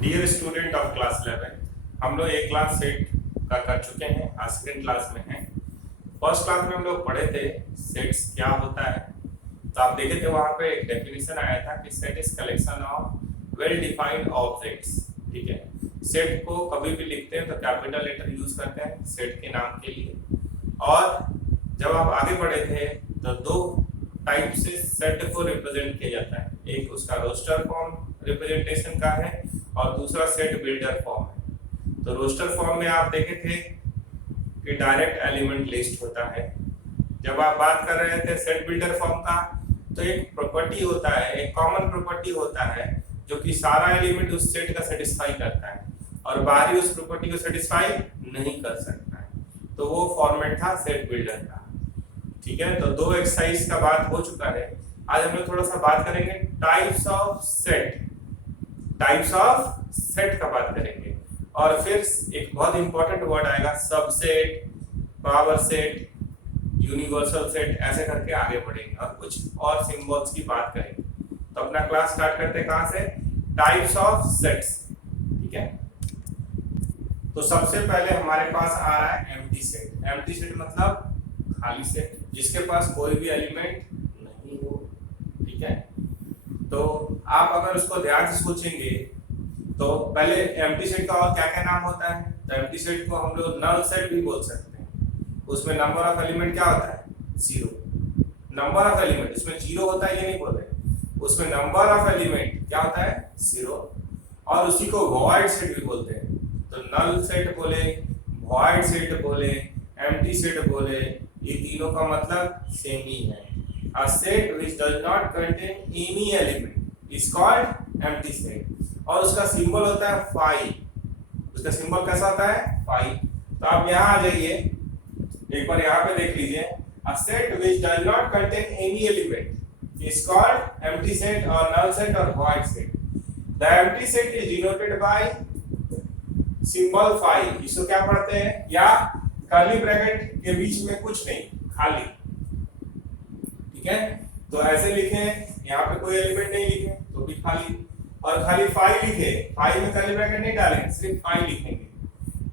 Dear student of class 11, हम लोग एक क्लास सेट का कर चुके हैं, आज सेकंड क्लास में हैं। फर्स्ट क्लास में हम लोग पढ़े थे सेट्स क्या होता है। तो आप देखे थे वहां पे एक डेफिनेशन आया था कि set is collection of well defined objects. ठीक है, सेट को कभी भी लिखते हैं तो कैपिटल लेटर यूज करते हैं सेट के नाम के लिए। और जब आप आगे बढ़े थे तो दो टाइप से सेट को रिप्रेजेंट किया जाता है, एक उसका रोस्टर फॉर्म रिप्रेजेंटेशन का है और दूसरा सेट बिल्डर फॉर्म है। तो रोस्टर फॉर्म में आप देखे थे कि डायरेक्ट एलिमेंट लिस्ट होता है। जब आप बात कर रहे थे सेट बिल्डर फॉर्म का, तो एक प्रॉपर्टी होता है, एक कॉमन प्रॉपर्टी होता है जो कि सारा एलिमेंट उस सेट का सेटिस्फाई करता है और बाहरी उस प्रॉपर्टी को सेटिस्फाई नहीं कर सकता है। तो वो फॉर्मेट था सेट बिल्डर का। ठीक है, तो दो एक्सरसाइज का बात हो चुका है। आज हम लोग थोड़ा सा बात करेंगे types of set, types of set का बात करेंगे। और फिर एक बहुत इंपॉर्टेंट वर्ड आएगा subset, power set, universal set, ऐसे करके आगे बढ़ेंगे और कुछ और सिंबल्स की बात करेंगे। तो अपना क्लास स्टार्ट करते हैं कहां से, टाइप्स ऑफ सेट्स। ठीक है, तो सबसे पहले हमारे पास आ रहा है एम्प्टी सेट। एम्प्टी सेट मतलब खाली सेट जिसके पास कोई भी एलिमेंट नहीं हो। ठीक है, तो आप अगर उसको ध्यान से सोचेंगे तो पहले एम्प्टी सेट का और क्या क्या नाम होता है। तो एम्प्टी सेट को हम लोग नल सेट भी बोल सकते हैं। उसमें नंबर ऑफ एलिमेंट क्या होता है, जीरो। नंबर ऑफ एलिमेंट, इसमें जीरो होता है ये नहीं बोल रहे, उसमें नंबर ऑफ एलिमेंट क्या होता है, जीरो। और उसी को वॉइड सेट भी बोलते हैं। तो नल सेट बोले, वॉइड सेट बोले, एम्प्टी सेट बोले, ये तीनों का मतलब सेम ही है। A set which does not contain any element is called empty set। और उसका सिंबल होता है फाई। उसका सिंबल कैसा होता है, फाई। तो आप यहाँ आ जाइए, एक बार यहाँ पे देख लीजिए। A set which does not contain any element is called empty set or null set or void set। The empty set is denoted by symbol phi। इसको क्या पढ़ते हैं, या कर्ली ब्रैकेट के बीच में कुछ नहीं, खाली। ठीक है, तो ऐसे लिखे, यहाँ पे कोई एलिमेंट नहीं लिखे तो भी खाली, और खाली फाई लिखे, फाई में कर्ली ब्रैकेट नहीं डालेंगे, सिर्फ फाई लिखेंगे,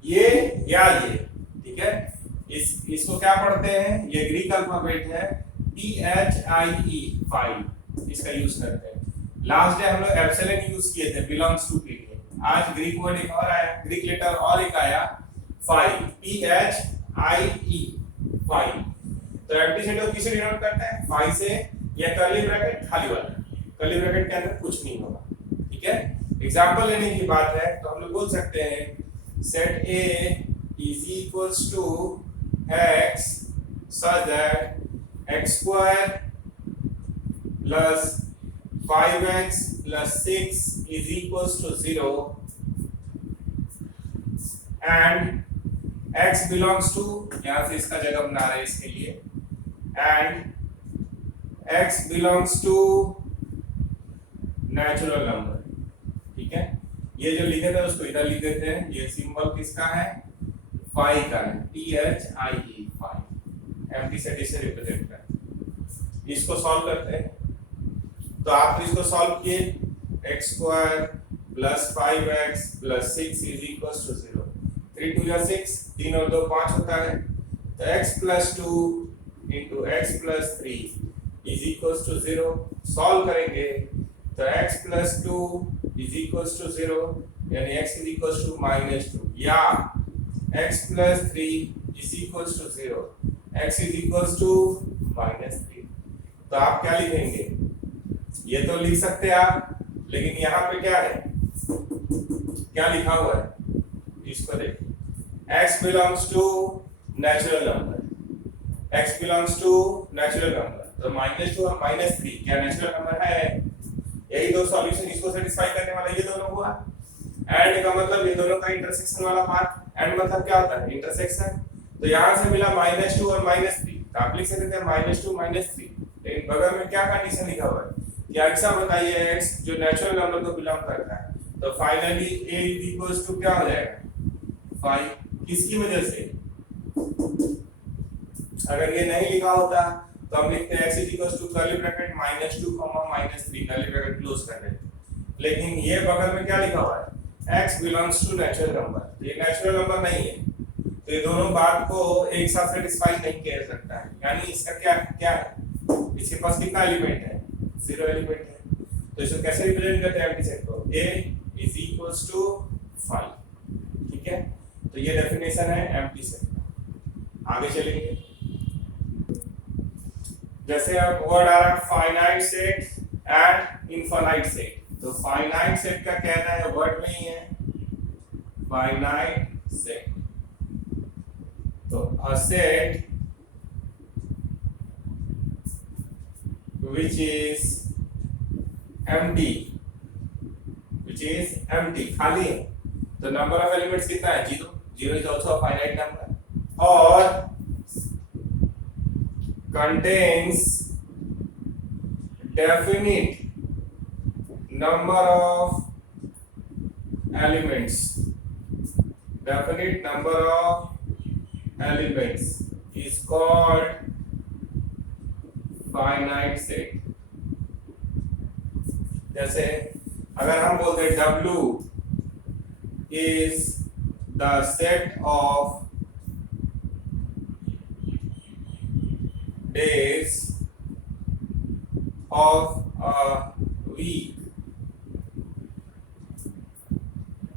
ये या ये। ठीक है, इसको क्या पढ़ते हैं, ये ग्रीक अल्फाबेट है PHIE, फाई, इसका यूज करते हैं। लास्ट डे हम लोग एप्सिलॉन यूज किए थे बिलोंग्स टू के लिए। आज ग्रीक वर्ड एक और आया, ग्रीक लेटर और एक आया, फाई, PHIE, फाई। तो एम्प्टी सेट को किससे डिनोट करते हैं, फाई से, या कर्ली ब्रैकेट खाली वाला, कर्ली ब्रैकेट के अंदर कुछ नहीं होगा। ठीक है, एग्जांपल लेने की बात है तो हम लोग बोल सकते हैं set A is equals to x such that x square plus 5x plus 6 is equals to 0 and x belongs to, यहाँ से इसका जगह बना रहे हैं इसके लिए, and x belongs to natural number. ठीक है, ये जो लिखे थे उसको इधर लिख देते हैं, ये सिंबल किसका है, फाई का है, PHIE, फाई। एम्प्टी सेट इसे रिप्रेजेंट करता है। इसको सॉल्व करते हैं, तो आप इसको सॉल्व किए, x square plus 5x plus 6 is equals to 0। 3 2 या 6, 3 और 2 5 होता है। तो x plus 2 into x plus 3 is equals to 0। Solve करेंगे तो x plus 2 is equals to 0, यानी x इज इक्वल्स टू -2, या x plus 3 is equals to 0, x is equals to -3। तो आप क्या लिखेंगे, ये तो लिख सकते हैं आप, लेकिन यहाँ पे क्या है, क्या लिखा हुआ है, इसको देखिए, x belongs to natural number, x belongs to natural number. तो -2 और -3 क्या नेचुरल नंबर है, यही दो सॉल्यूशन, इसको सेटिस्फाई करने वाला ये दोनों हुआ। एंड का मतलब ये दोनों का इंटरसेक्शन वाला पार्ट, एंड मतलब क्या होता है, इंटरसेक्शन। तो यहाँ से मिला -2 और -3, तो आप लिख सकते हैं -2 -3, लेकिन बगल में क्या कंडीशन लिखा हुआ है, कि ऐसा बताइए x जो नेचुरल नंबर को बिलोंग करता है। तो finally a is equals to क्या हो जाएगा, 5। किसकी वजह से, अगर ये नहीं लिखा होता तो हम लिखते हैं x is equals to curly bracket -2 -3 curly bracket close कर देते। लेकिन ये बगल में क्या लिखा हुआ है, x belongs to natural number, ये नेचुरल नंबर नहीं है, तो ये दोनों बात को एक साथ सेटिस्फाई नहीं किया जा सकता है। यानी इसका क्या क्या है, इसके पास कितना एलिमेंट है, 0 एलिमेंट है। तो इसको कैसे रिप्रेजेंट करते हैं एम्प्टी सेट को, a इज इक्वल्स टू 5। ठीक है, तो ये डेफिनेशन है एम्प्टी सेट का। आगे चलेंगे, जैसे अब वर्ड आ रहा है finite set and infinite set. तो फाइनाइट सेट का कहना है वर्ड में ही है, फाइनाइट सेट। तो a set which is empty, खाली है, तो नंबर ऑफ एलिमेंट्स कितना है, 0। 0 is also a finite number और contains definite number of elements, definite number of elements is called finite set। जैसे अगर हम बोलते हैं W is the set of days of a week,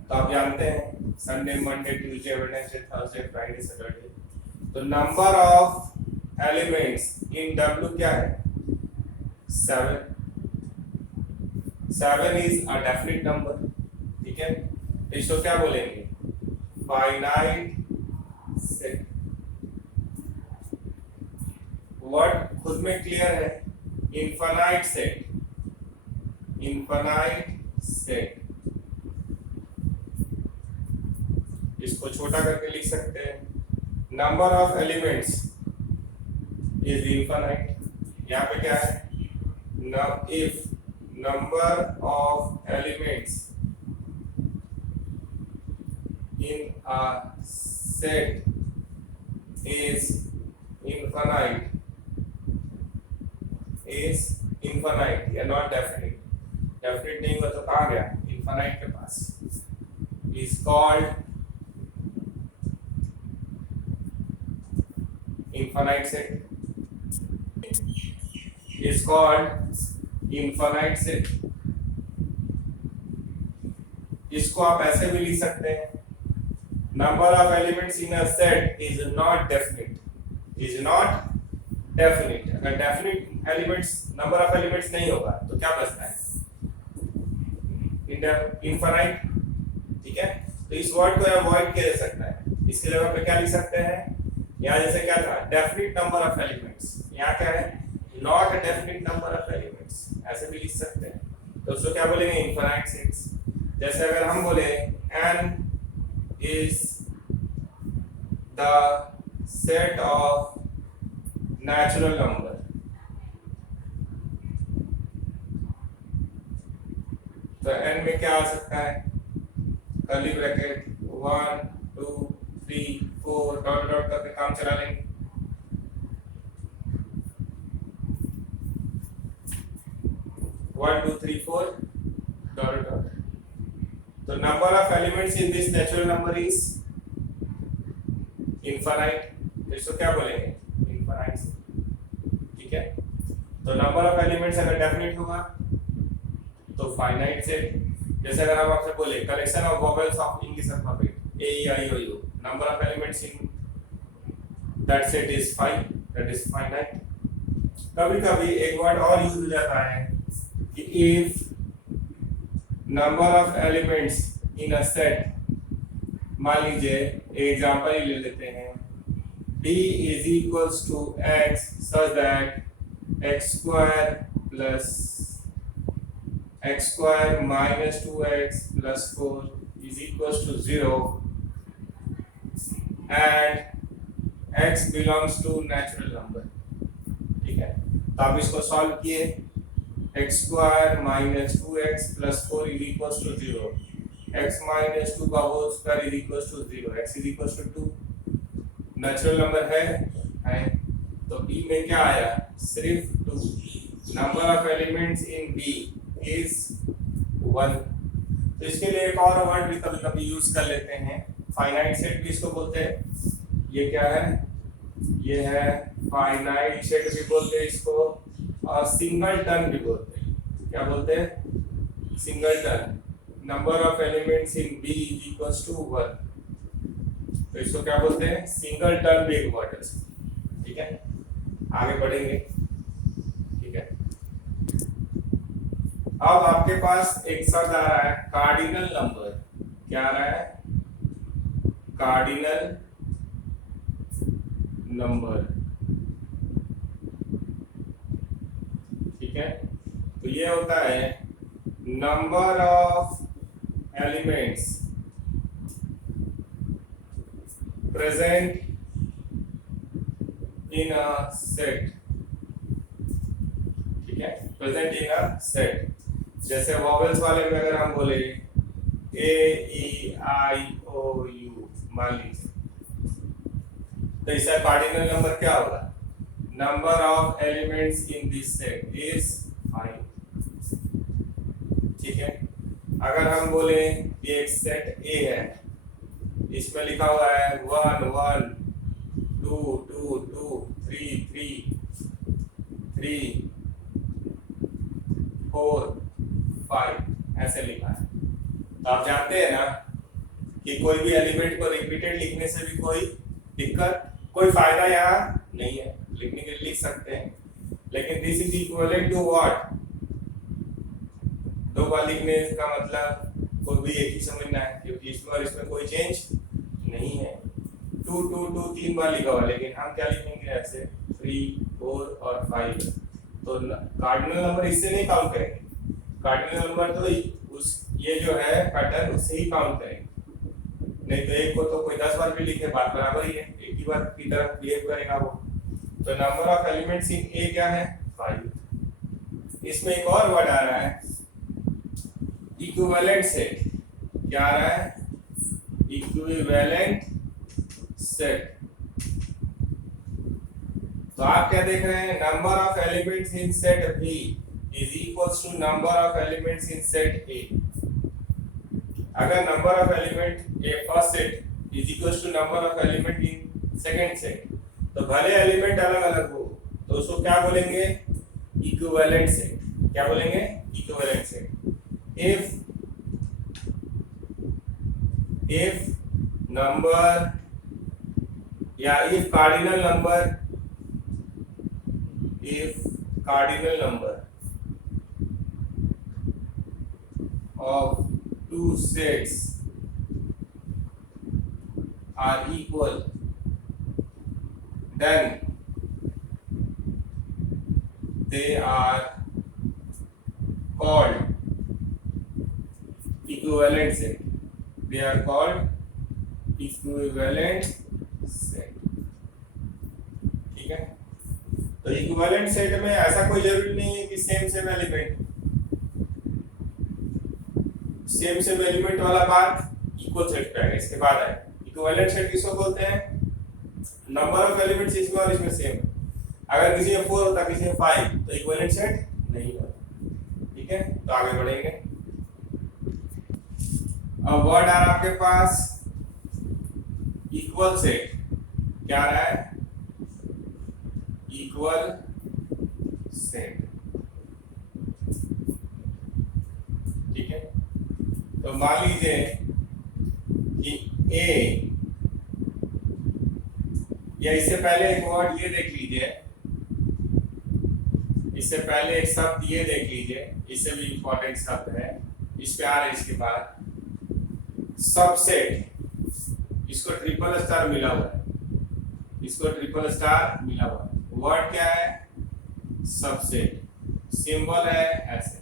तो आप जानते हैं Sunday, Monday, Tuesday, Wednesday, Thursday, Friday, Saturday. तो number of elements in W क्या है, 7। 7 इज अ डेफिनिट नंबर। ठीक है, इसको क्या बोलेंगे, फाइनाइट सेट। वर्ड खुद में क्लियर है, इनफाइनाइट सेट, इनफाइनाइट सेट इसको छोटा करके लिख सकते हैं, number of elements is infinite. यहाँ पे क्या है, if number of elements in a set is infinite, या नॉट डेफिनिट। डेफिनिट नहीं हुआ तो कहाँ गया, इनफाइनाइट के पास। is called infinite set, is called infinite set। इसको आप ऐसे भी लिख सकते हैं, number of elements in a set is not definite, is not definite। अगर definite elements, number of elements नहीं होगा तो क्या बचता है, infinite। ठीक है, तो इस वर्ड को अवॉइड किया जा सकता है। इसके जगह पे क्या लिख सकते हैं, यहाँ जैसे क्या था, डेफिनिट नंबर ऑफ एलिमेंट्स, यहाँ क्या है, not definite number of elements, ऐसे भी लिख सकते हैं। तो उसको क्या बोलेंगे, इनफाइनाइट सेट्स। जैसे अगर हम बोले n is the set of natural number, तो n में क्या आ सकता है, कर्ली ब्रैकेट 1 2 3 4 डॉट डॉट करके काम चला लेंगे। One, two, three, four, dot dot। तो number of elements in this natural number is infinite, इसको क्या बोलेंगे, infinite। ठीक है, तो number of elements अगर definite होगा तो finite set। जैसे अगर हम आपसे बोले collection of vowels of English alphabet A E I O U, number of elements in that set is 5, that is finite। कभी कभी एक वर्ड और यूज हो जाता है कि if number of elements in a set, मान लीजिए एग्जांपल ही ले लेते हैं, d is equals to x such that x square plus x square minus 2x plus 4 is equals to 0 and x belongs to natural number। ठीक है, तो आप इसको सॉल्व किए, x square minus 2x plus 4 is equals to 0, x minus 2 का whole square is equals to 0, x is equals to 2। Natural number है, तो b में क्या आया, सिर्फ 2। Number of elements in b is 1। तो इसके लिए एक और वर्ड भी कभी कभी यूज कर लेते हैं, फाइनाइट सेट भी इसको बोलते हैं। ये क्या है, ये है फाइनाइट सेट भी बोलते हैं इसको, और सिंगलटन भी बोलते हैं। क्या बोलते हैं, singleton. Number of elements in B is equals to 1, तो इसको क्या बोलते हैं, सिंगलटन भी एक वर्ड है। ठीक है, आगे बढ़ेंगे। ठीक है, अब आपके पास एक शब्द आ रहा है कार्डिनल नंबर। क्या आ रहा है, कार्डिनल नंबर। ठीक है, तो ये होता है number of elements present in a set. ठीक है, प्रेजेंट इन अ सेट। जैसे वॉवेल्स वाले में अगर हम बोले ए ई आई ओ यू मान लीजिए, तो इसका कार्डिनल नंबर क्या होगा, number of elements in this set is 5। ठीक है, अगर हम बोले एक सेट ए है, इसमें लिखा हुआ है 1 1 2 2 2 3 3 3 4 5 ऐसे लिखा है। तो आप जानते हैं ना कि कोई भी एलिमेंट को रिपीटेड लिखने से भी कोई दिक्कत, कोई फायदा यहाँ नहीं है, लिखने के लिए लिख सकते हैं, लेकिन this is equivalent to what, दो बार लिखने का मतलब कोई भी एक ही समझना है, क्योंकि इसमें और इसमें कोई चेंज नहीं है। 2 2 2 3 बार लिखा हुआ, लेकिन हम क्या लिखेंगे ऐसे 3 4 और 5। तो कार्डिनल नंबर इससे नहीं काउंट करेंगे, कार्डिनल नंबर तो उस ये जो है पैटर्न उससे ही काउंट करेंगे। नहीं तो एक को तो कोई 10 बार भी लिखे बात बराबर ही है, एक ही बार की तरफ बिहेव करेगा वो। तो नंबर ऑफ एलिमेंट्स इन ए क्या है, 5। इसमें एक और वर्ड आ रहा है इक्विवेलेंट सेट। क्या आ रहा है, इक्विवेलेंट सेट। तो आप क्या देख रहे हैं, number of elements in set B is equals to number of elements in set A. अगर number of element a first set is equals to number of element in second set, तो भले element अलग अलग हो तो उसको क्या बोलेंगे, इक्विवेलेंट सेट। क्या बोलेंगे, इक्विवेलेंट सेट। if number या if cardinal number of two sets are equal, then they are called equivalent set. They are called equivalent set. ठीक है, तो इक्विवेलेंट सेट में ऐसा कोई जरूरी नहीं है कि सेम एलिमेंट वाला बात इक्वल सेट पे आएगा, इसके बाद आएगा। इक्विवेलेंट सेट किसको बोलते हैं, नंबर ऑफ एलिमेंट्स इसमें और इसमें सेम। अगर किसी में 4 होता किसी में 5 तो इक्विवेलेंट सेट नहीं होता। ठीक है, तो आगे बढ़ेंगे। अब वर्ड आ रहा है आपके पास इक्वल सेट। क्या आ रहा है, इक्वल सेट। ठीक है, तो मान लीजिए कि ए, या इससे पहले एक वर्ड ये देख लीजिए, इससे पहले एक शब्द ये देख लीजिए, इससे भी इंपॉर्टेंट शब्द है, इस पे आ रहा है इसके बाद सबसेट। इसको ट्रिपल स्टार मिला हुआ है, इसको ट्रिपल स्टार मिला हुआ है। वर्ड क्या है, सबसेट। सिंबल है ऐसे,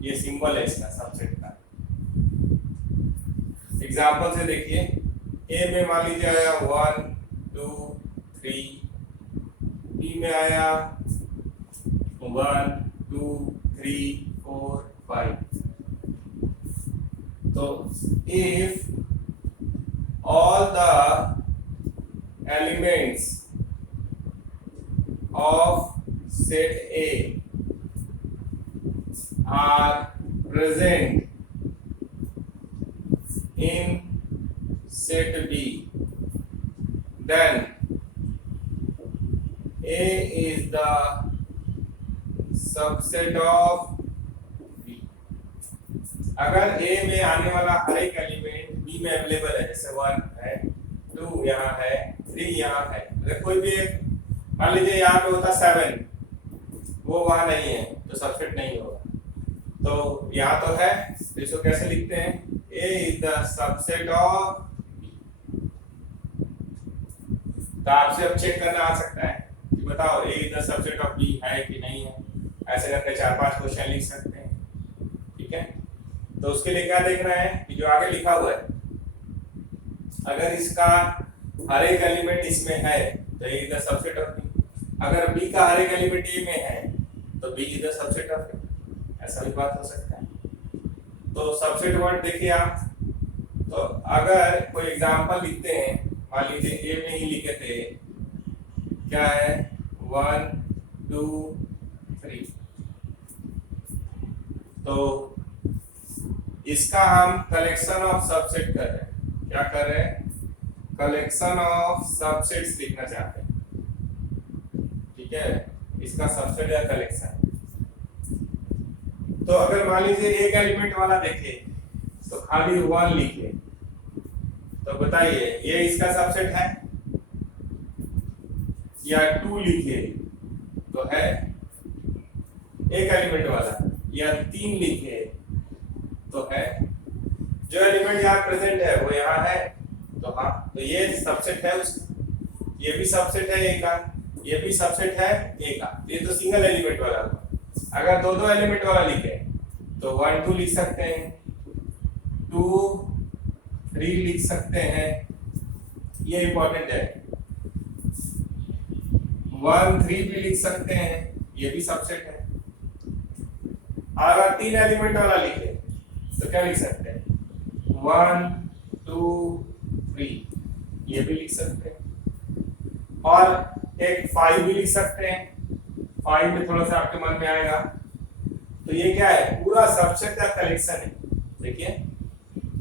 ये सिंबल है इसका सबसेट का। एग्जांपल से देखिए, ए में मान लीजिए आया 1 2 3, बी में आया 1 2 3 4 5। तो if all the elements of set A are present in set B, then A is the subset of B। अगर A में आने वाला हर एक एलिमेंट B में अवेलेबल है, जैसे 1 है, 2 यहाँ है, 3 यहाँ है, अगर कोई भी एक मान लीजिए यहाँ पे होता 7, वो वहां नहीं है तो सबसेट नहीं होगा। तो यहाँ तो है, तो इसको कैसे लिखते हैं? A is the subset of B। तो आपसे अब चेक करना आ सकता है कि बताओ A is the subset of B है कि नहीं है। ऐसे करके 4-5 क्वेश्चन लिख सकते हैं, ठीक है। तो उसके लिए क्या देखना है कि जो आगे लिखा हुआ है, अगर इसका हर एक एलिमेंट इसमें है तो A is the subset of B। अगर B का हर एक एलिमेंट A में है तो B is the subset of A। ऐसा भी बात हो सकता है। तो सबसेट वर्ड देखिए आप, तो अगर कोई एग्जांपल लिखते हैं, मान लीजिए A में ही लिखे थे, क्या है 1 2 3, तो इसका हम कलेक्शन ऑफ सबसेट कर रहे हैं। क्या कर रहे हैं? कलेक्शन ऑफ सबसेट्स लिखना चाहते हैं, ठीक है। इसका सबसेट या कलेक्शन। तो अगर मान लीजिए एक एलिमेंट वाला देखे तो खाली 1 लिखे, तो बताइए ये इसका सबसेट है, या 2 लिखे तो है एक एलिमेंट वाला, या 3 लिखे तो है। जो एलिमेंट यहाँ प्रेजेंट है वो यहाँ है, तो हाँ, तो ये सबसेट है उसका। ये भी सबसेट है ए का, ये भी सबसेट है ए का। ये तो सिंगल एलिमेंट वाला हुआ। अगर दो एलिमेंट वाला लिखे तो 1 2 लिख सकते हैं, 2 3 लिख सकते हैं, ये इंपॉर्टेंट है। 1 3 भी लिख सकते हैं, ये भी सबसेट है। अगर 3 एलिमेंट वाला लिखे तो क्या लिख सकते हैं? 1 2 3, ये भी लिख सकते हैं। और एक 5 भी लिख सकते हैं। 5 में थोड़ा सा आपके मन में आएगा, तो ये क्या है? पूरा सबसेट का कलेक्शन है। देखिए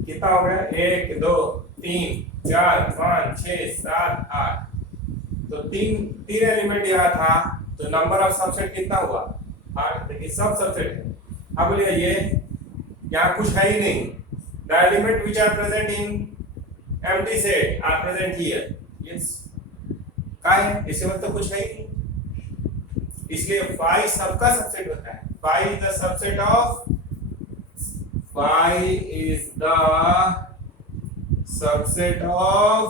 कितना हो गया, 1 2 3 4 5 6 7 8, तो तीन एलिमेंट यहाँ था, तो नंबर ऑफ सबसेट कितना हुआ? 8। देखिए सब सबसेट है। अब बोलिए ये यहाँ कुछ है ही नहीं। The element which are present in empty set are present here. Yes, क्या है? इससे मतलब कुछ है ही नहीं, इसलिए 5 सबका सबसेट होता है। 5 is the subset of 5 is the subset of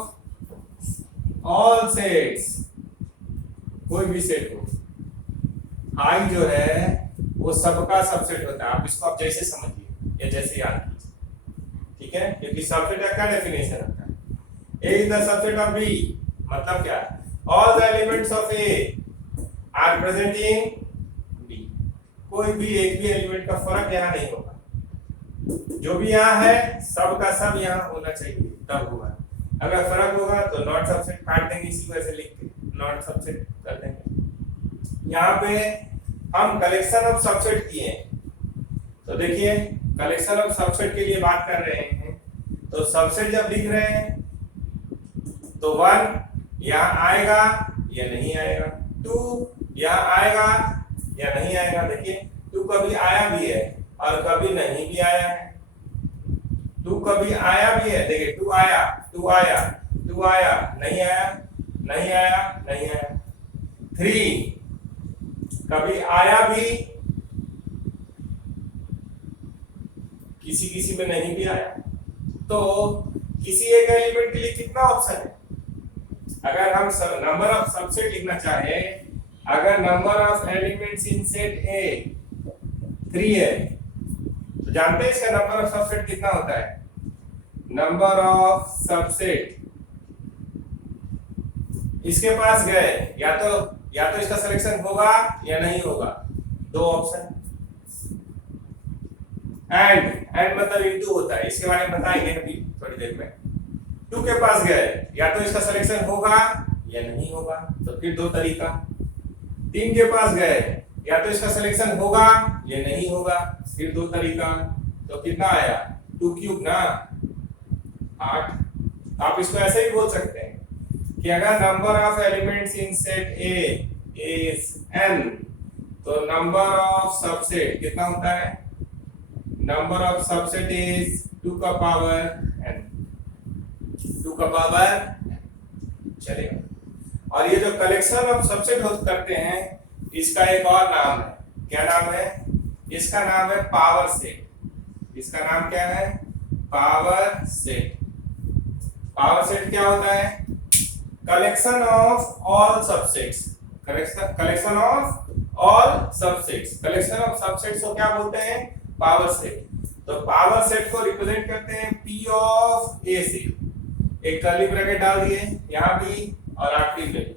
all sets। कोई भी सेट हो, i जो है वो सबका सबसेट होता है। आप इसको आप जैसे समझिए या जैसे याद कीजिए, ठीक है। क्योंकि सबसेट का क्या डेफिनेशन होता है? A is the subset of B, मतलब क्या? All the elements of A are present in B। कोई भी एक भी एलिमेंट का फर्क यहाँ नहीं होगा। जो भी यहाँ है सब का सब यहाँ होना चाहिए, तब होगा। अगर फर्क होगा तो नॉट सबसेट काट देंगे, इसी वजह से लिख के नॉट सबसेट कर देंगे। यहाँ पे हम कलेक्शन ऑफ सबसेट किए हैं, तो देखिए कलेक्शन ऑफ सबसेट के लिए बात कर रहे हैं। तो सबसेट जब लिख रहे हैं तो 1 यहाँ आएगा या नहीं आएगा, 2 यहाँ आएगा या नहीं आएगा। देखिए 2 कभी आया भी है और कभी नहीं भी आया है। 2 कभी आया भी है, देखिए 2 आया, 2 आया, 2 आया, नहीं आया, नहीं आया, नहीं आया। 3 कभी आया भी, किसी किसी में नहीं भी आया। तो किसी एक एलिमेंट के लिए कितना ऑप्शन है? अगर हम नंबर ऑफ सबसेट लिखना चाहे, अगर number of elements in set ए 3 है, तो जानते हैं इसका नंबर ऑफ सबसेट कितना होता है? नंबर ऑफ सबसेट इसके पास गए, या तो इसका सिलेक्शन होगा या नहीं होगा, 2 ऑप्शन। एंड मतलब इनटू होता है, इसके बारे में बताएंगे अभी थोड़ी देर में। 2 के पास गए, या तो इसका सिलेक्शन होगा या नहीं होगा, तो फिर 2 तरीका। 3 के पास गए, या तो इसका सिलेक्शन होगा या नहीं होगा, फिर 2 तरीका। तो कितना आया 2 क्यूब ना 8। आप इसको ऐसे ही बोल सकते हैं कि अगर number of elements in set A is n, तो नंबर ऑफ सबसेट कितना होता है, नंबर ऑफ सबसेट इज 2 का पावर n, 2 का पावर चलेगा। और ये जो कलेक्शन ऑफ सबसेट करते हैं इसका एक और नाम है, क्या नाम है, इसका नाम है पावर सेट। इसका नाम क्या है, पावर सेट। पावर सेट क्या होता है, collection of all subsets, collection of all subsets, collection of subsets को क्या बोलते हैं, पावर सेट। तो पावर सेट को रिप्रेजेंट करते हैं P ऑफ A से, एक कर्ली ब्रैकेट डाल दिए यहाँ भी और आखिरी में,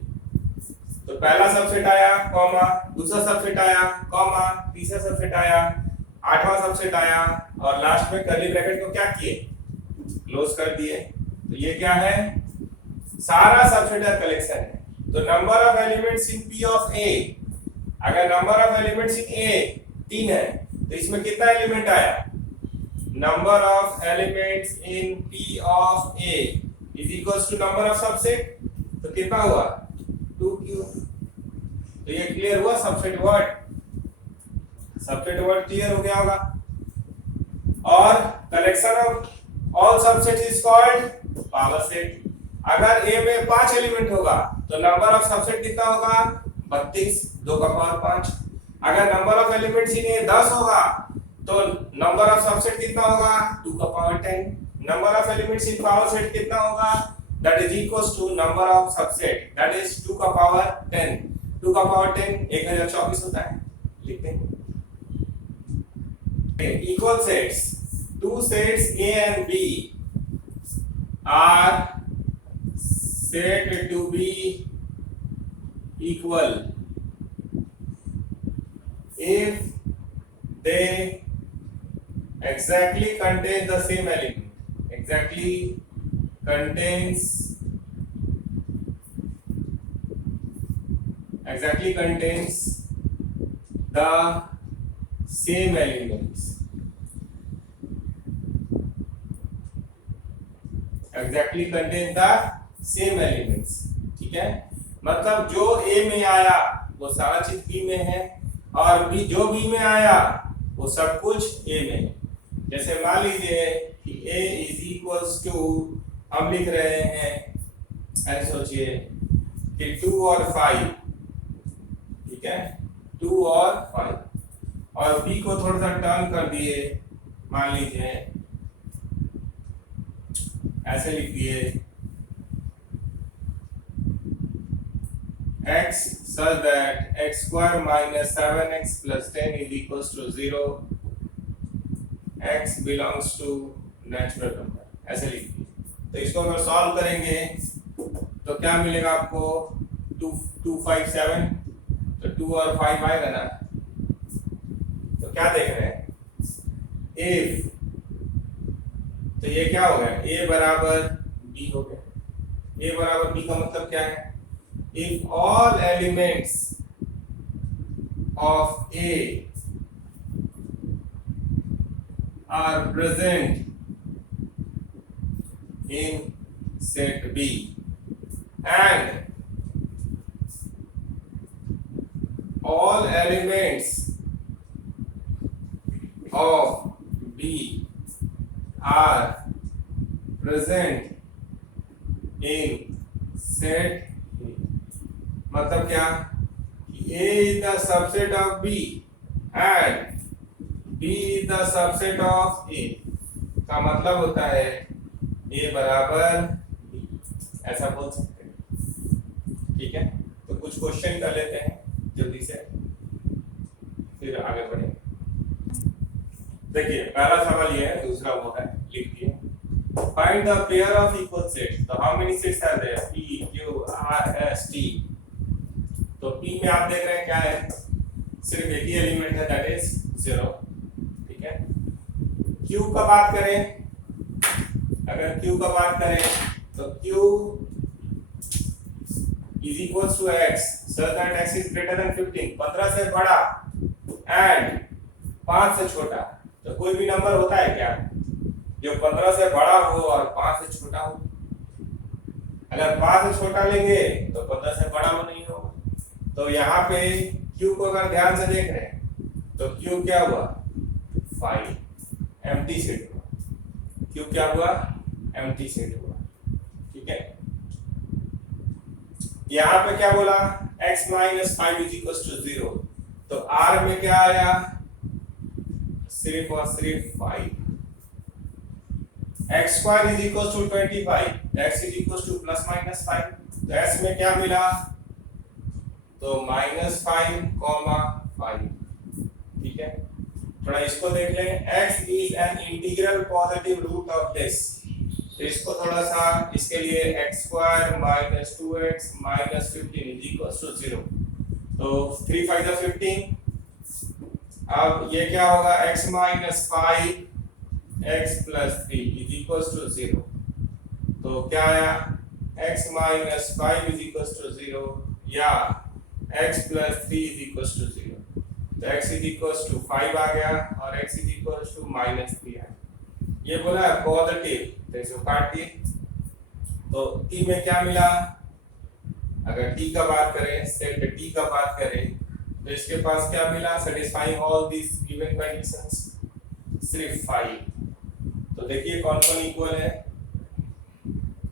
तो पहला सबसेट आया कॉमा, दूसरा सबसेट आया कॉमा, तीसरा सबसेट आया, आठवां सबसेट आया और लास्ट में कर्ली ब्रैकेट को क्या किए, क्लोज कर दिए। तो ये क्या है, सारा सबसेट का कलेक्शन है। तो number of elements in P of A, अगर number of elements in A 3 है तो इसमें कितना एलिमेंट आया, number of elements in P of A is equals to number of subset, तो कितना हुआ 2 क्यूब। तो ये क्लियर हुआ, subset word, subset word clear हो गया होगा। और collection of all subset is called power set. अगर A में 5 एलिमेंट होगा तो नंबर ऑफ सबसेट कितना होगा 32, 2 का पावर 5। अगर number of elements in A 10 होगा तो नंबर ऑफ सबसेट कितना होगा 2 का power 10। Number of elements in power set कितना होगा, that is equals to number of subset, that is 2 का पावर 10, 2 का पावर 10 1024 होता है, लिखते हैं। Equal sets, two sets A and B are said to be equal if they exactly contain the same element, exactly contains the same elements, exactly contain the same elements। ठीक है, मतलब जो A में आया वो सारा चीज B में है और B जो B में आया वो सब कुछ A में है। जैसे मान लीजिए कि A इज इक्वल्स टू, हम लिख रहे हैं ऐसे सोचिए कि 2 और 5, ठीक है 2 और 5, और B को थोड़ा सा टर्न कर दिए, मान लीजिए ऐसे लिख दिए x such that x square minus 7x plus 10 is equals to 0, x belongs to natural number, ऐसे लिख दिए। तो इसको अगर सॉल्व करेंगे तो क्या मिलेगा आपको 2 2 5 7, तो 2 और 5 आएगा ना। तो क्या देख रहे हैं, if, तो ये क्या हो गया A बराबर B हो गया। A बराबर B का मतलब क्या है, if all elements of A are present in set B and all elements of B are present in set A, मतलब क्या, A is the subset of B and B is the subset of A, का मतलब होता है A बराबर B, ऐसा बोल सकते हैं। ठीक है, तो कुछ क्वेश्चन कर लेते हैं जल्दी से, फिर आगे बढ़े। देखिए पहला सवाल ये है, दूसरा वो है, लिख दिए find the pair of equal sets. तो how many sets are there, P Q R S T। तो P में आप देख रहे हैं क्या है, सिर्फ एक ही एलिमेंट है, दैट इज 0। ठीक है, Q का बात करें, अगर Q का बात करें तो Q is equals to x such that x is greater than 15, 15 से बड़ा एंड 5 से छोटा। तो कोई भी नंबर होता है क्या जो 15 से बड़ा हो और 5 से छोटा हो? अगर 5 से छोटा लेंगे तो 15 से बड़ा हो नहीं होगा। तो यहाँ पे Q को अगर ध्यान से देख रहे हैं तो Q क्या हुआ? 5, एम्प्टी सेट हुआ। Q क्या हुआ? एम्प्टी सेट हुआ। ठीक है, यहाँ पे क्या बोला? x minus 5 is equal to 0। तो R में क्या आया? सिर्फ और सिर्फ 5। x square is equal to 25, x is equal to plus minus 5। तो s में क्या मिला? तो -5, 5। ठीक है, थोड़ा इसको देख लें। x is an integral positive root of this. तो इसको थोड़ा सा, इसके लिए x square minus 2x minus 15 is equal to 0। तो 3 5 जा 15। अब ये क्या होगा? x minus 5 x plus 3 is equal to 0। तो क्या आया? x minus 5 is equal to 0 या x plus 3 is equal to 0। तो x इज इक्वल टू 5 आ गया और x is equal to minus 3 आ गया। ये बोला है पॉजिटिव, तो इसको काट दिए। तो t में क्या मिला? अगर t का बात करें, सेट t का बात करें, तो इसके पास क्या मिला? Satisfying all this given conditions, सिर्फ 5। तो देखिए कौन कौन इक्वल है।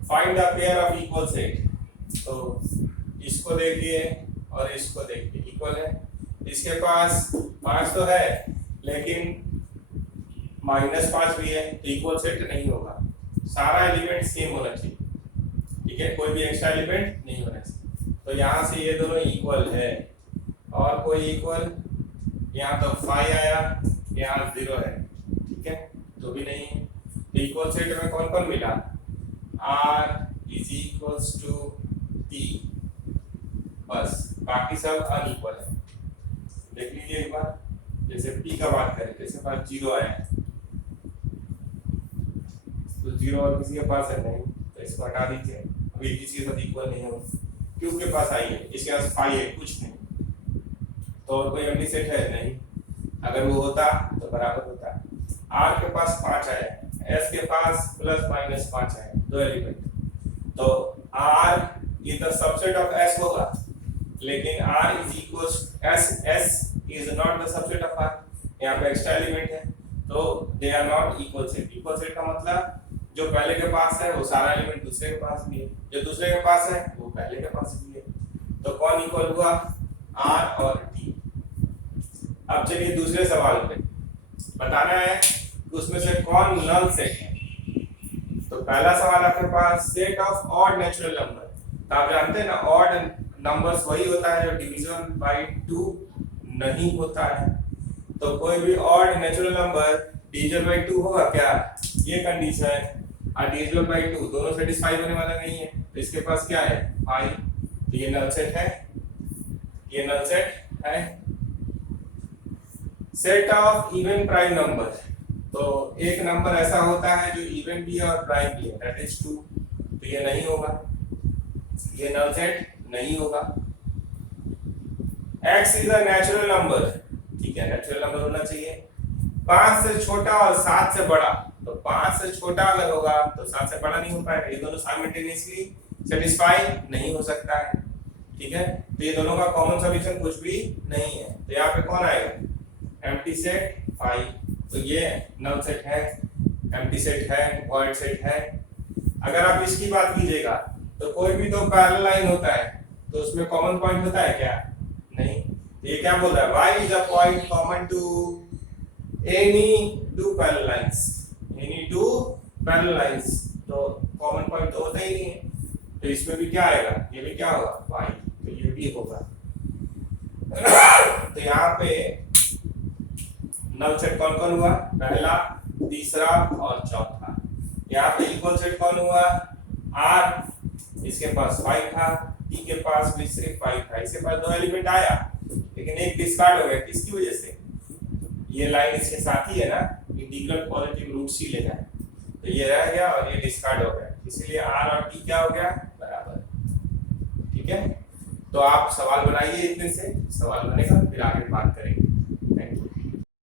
Find the pair of equal set. तो इसको देखिए और इसको देखिए, इक्वल है। इसके पास 5 तो है लेकिन -5 भी है, तो इक्वल सेट नहीं होगा। सारा एलिमेंट सेम होना चाहिए। ठीक है, कोई भी एक्स्ट्रा एलिमेंट नहीं होना चाहिए। तो यहाँ से ये दोनों इक्वल है और कोई इक्वल, यहाँ तो 5 आया, यहाँ 0 है। ठीक है, तो भी नहीं है। तो इक्वल सेट में कौन कौन मिला? R is equals to T, बस, बाकी सब अनइक्वल है। देख लीजिए एक बार, जैसे P का बात करें, जैसे पास 0 आया है, तो 0 और किसी के पास है नहीं, तो इसको हटा दीजिए। अभी किसी के साथ इक्वल नहीं हो। Q के पास आई है, इसके पास 5 है, कुछ नहीं, तो और कोई एम्प्टी सेट है नहीं। अगर वो होता तो बराबर होता। R के पास 5 आया, S के पास प्लस माइनस 5 आया, दो एलिमेंट। तो R is the subset of S होगा, लेकिन R is equal S is not the subset of R। यहाँ पे एक्स्ट्रा एलिमेंट है, तो they are not equal set. Equal set का मतलब जो पहले के पास है वो सारा एलिमेंट दूसरे के पास भी है, जो दूसरे के पास है वो पहले के पास भी है। तो कौन इक्वल हुआ? R और T। अब चलिए दूसरे सवाल पे बताना है कि उसमें से कौन नल सेट है। तो पहला सवाल आपके पास, set of odd natural number. तो आप जानते हैं ना, ऑड नंबर्स वही होता है जो डिवीजन बाय 2 नहीं होता है। तो कोई भी odd natural number division bye 2 होगा क्या? ये कंडीशन और डिविजन बाय 2 दोनों सेटिस्फाई होने वाला नहीं है। तो इसके पास क्या है? 5। तो ये नल सेट है, ये नल सेट है। Set of even prime number. तो एक नंबर ऐसा होता है जो इवन भी है और प्राइम भी है, दैट इज 2। तो ये नहीं होगा, ये नल सेट नहीं होगा। x is a natural number. ठीक है, नेचुरल नंबर होना चाहिए। 5 से छोटा और 7 से बड़ा। तो 5 से छोटा अगर होगा तो 7 से बड़ा नहीं हो पाएगा। ये दोनों साइमल्टेनियसली सेटिस्फाई नहीं हो सकता है। ठीक है, तो ये दोनों का कॉमन सॉल्यूशन कुछ भी नहीं है। तो यहाँ पे कौन आएगा? Empty set 5। तो ये नल सेट है, एम्प्टी सेट है, वॉइड सेट है। अगर आप इसकी बात कीजिएगा तो कोई भी दो पैरेलल लाइन होता है तो उसमें कॉमन पॉइंट होता है क्या? नहीं। ये क्या बोल रहा है? y is a point common to any two parallel lines, any two parallel lines. तो कॉमन पॉइंट तो होता ही नहीं है। तो इसमें भी क्या आएगा? ये भी क्या होगा? y। तो ये भी होगा। तो यहाँ पे नल सेट कौन कौन हुआ? पहला, तीसरा और चौथा। यहाँ पे इक्वल सेट कौन हुआ? R, इसके पास 5 था, T के पास भी सिर्फ 5 था। इसके पास दो एलिमेंट आया लेकिन एक डिस्कार्ड हो गया। किसकी वजह से? ये लाइन इसके साथ ही है ना, इंटीग्रल पॉजिटिव रूट c लेना है, तो ये रह गया और ये डिस्कार्ड हो गया। इसीलिए R और T क्या हो गया? बराबर। ठीक है, तो आप सवाल बनाइए, इतने से सवाल बनेगा फिर आगे बात करेंगे।